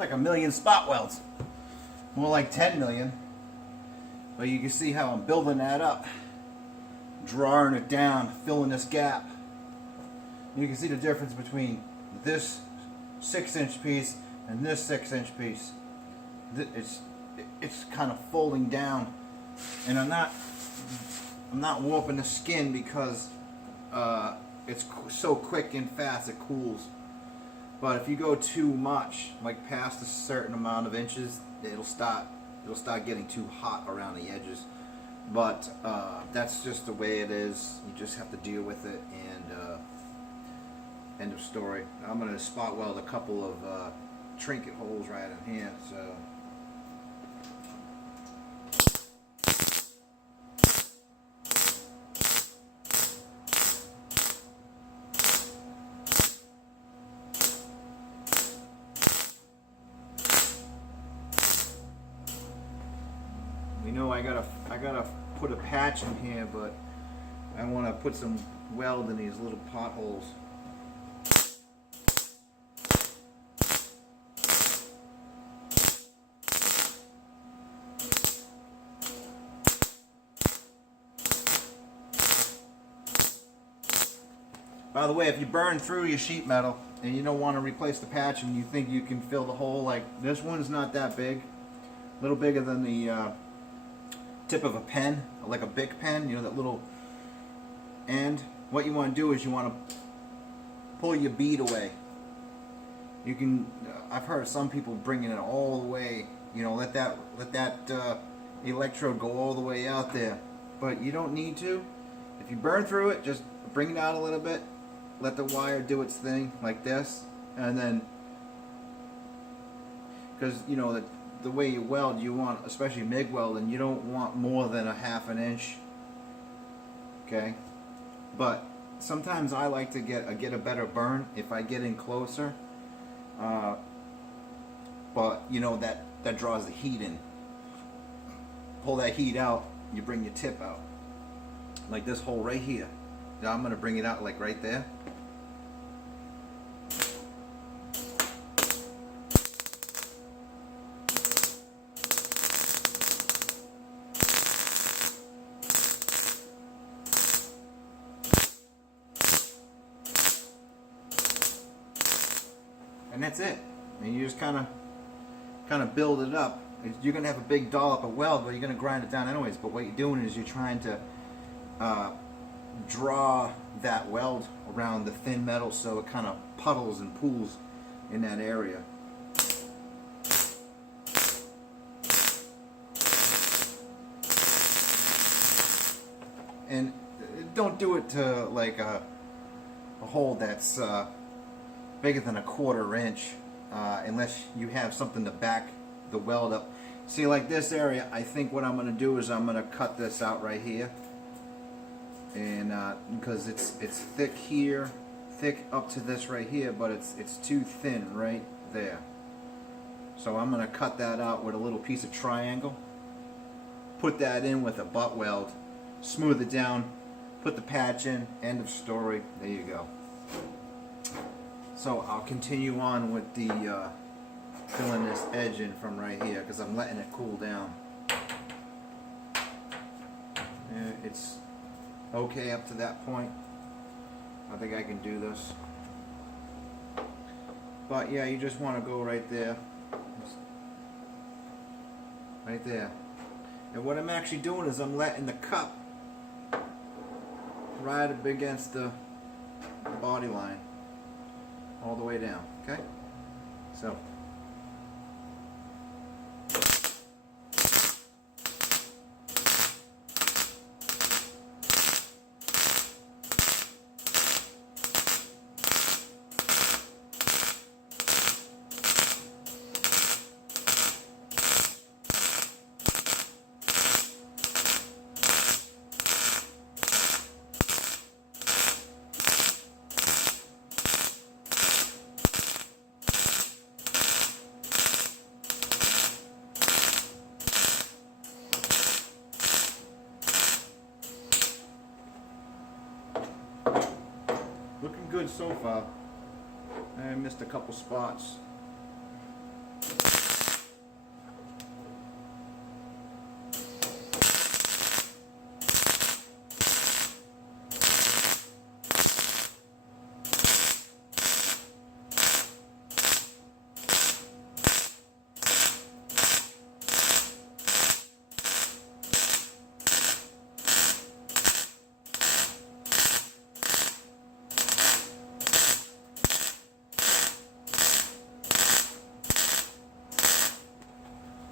like 1,000,000 spot welds. More like 10 million. But you can see how I'm building that up. Drawing it down, filling this gap. You can see the difference between this 6-inch piece and this 6-inch piece. It's kind of folding down, and I'm not warping the skin because it's so quick and fast it cools. But if you go too much, like past a certain amount of inches, it'll start getting too hot around the edges. But that's just the way it is. You just have to deal with it, and end of story. I'm going to spot weld a couple of trinket holes right in here. So we know I gotta put a patch in here, but I want to put some weld in these little potholes. By the way, if you burn through your sheet metal and you don't want to replace the patch and you think you can fill the hole, like this one's not that big, a little bigger than the tip of a pen, like a big pen, you know, that little end. What you want to do is you want to pull your bead away. You can, I've heard some people bringing it all the way, you know, let that electrode go all the way out there, but you don't need to. If you burn through it, just bring it out a little bit, let the wire do its thing like this, and then, because you know the way you weld, you want, especially MIG welding, you don't want more than a 1/2 inch. Okay, but sometimes I like to get a better burn if I get in closer. But you know that draws the heat in. Pull that heat out, you bring your tip out, like this hole right here. Now I'm going to bring it out like right there. And that's it. And you just kind of build it up. You're going to have a big dollop of weld, but you're going to grind it down anyways. But what you're doing is you're trying to draw that weld around the thin metal so it kind of puddles and pools in that area. And don't do it to like a hole that's bigger than a 1/4 inch unless you have something to back the weld up. See, like this area, I think what I'm going to do is I'm going to cut this out right here. And because it's thick here, thick up to this right here, but it's too thin right there. So I'm going to cut that out with a little piece of triangle, put that in with a butt weld, smooth it down, put the patch in, end of story. There you go. So I'll continue on with the filling this edge in from right here because I'm letting it cool down. And it's okay up to that point. I think I can do this. But yeah, you just want to go right there. Right there. And what I'm actually doing is I'm letting the cup right up against the body line all the way down. Okay? So looking good so far. I missed a couple spots.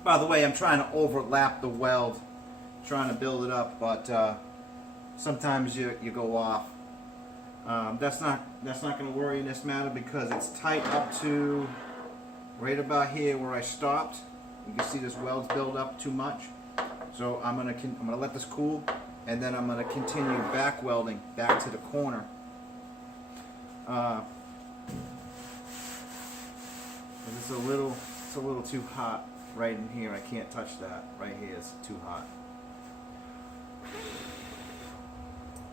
By the way, I'm trying to overlap the weld, trying to build it up, but sometimes you go off. That's not going to worry in this matter because it's tight up to right about here where I stopped. You can see this weld's built up too much, so I'm gonna let this cool, and then I'm gonna continue back welding back to the corner. It's a little too hot right in here. I can't touch that. Right here is too hot.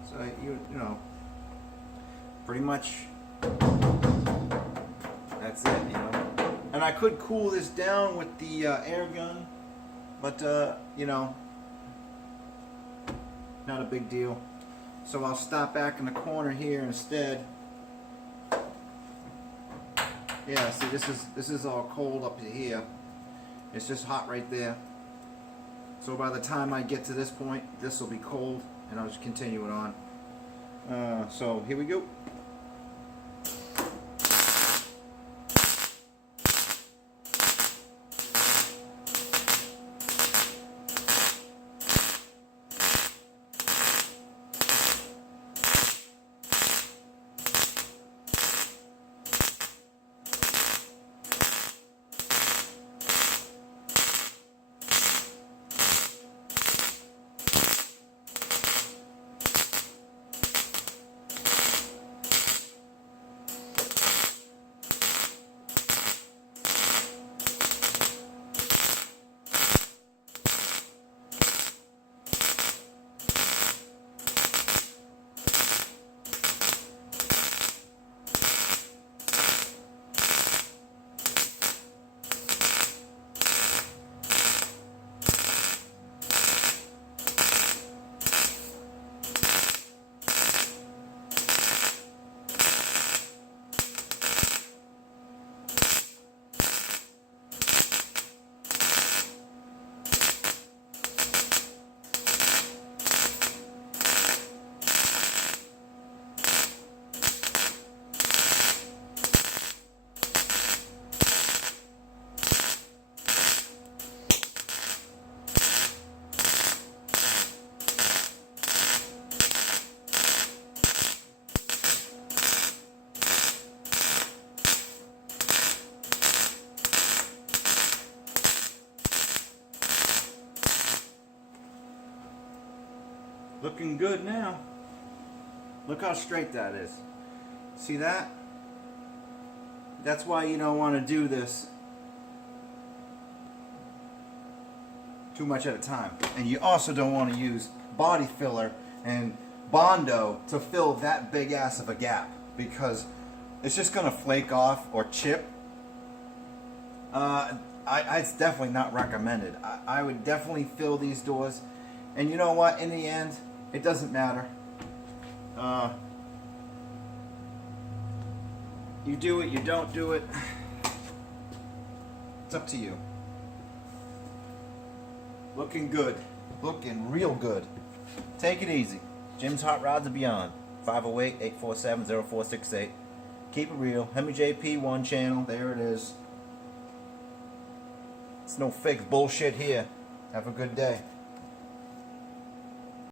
So you know, pretty much that's it. You know, and I could cool this down with the air gun, but you know, not a big deal. So I'll stop back in the corner here instead. Yeah, see, this is all cold up to here. It's just hot right there. So by the time I get to this point, this will be cold, and I'll just continue it on. So here we go. Looking good now. Look how straight that is. See that? That's why you don't want to do this too much at a time. And you also don't want to use body filler and Bondo to fill that big ass of a gap, because it's just going to flake off or chip. It's definitely not recommended. I would definitely fill these doors. And you know what? In the end, it doesn't matter. You do it, you don't do it. It's up to you. Looking good. Looking real good. Take it easy. Jim's Hot Rods and Beyond. 508-847-0468. Keep it real. Hemi JP1 channel. There it is. It's no fake bullshit here. Have a good day.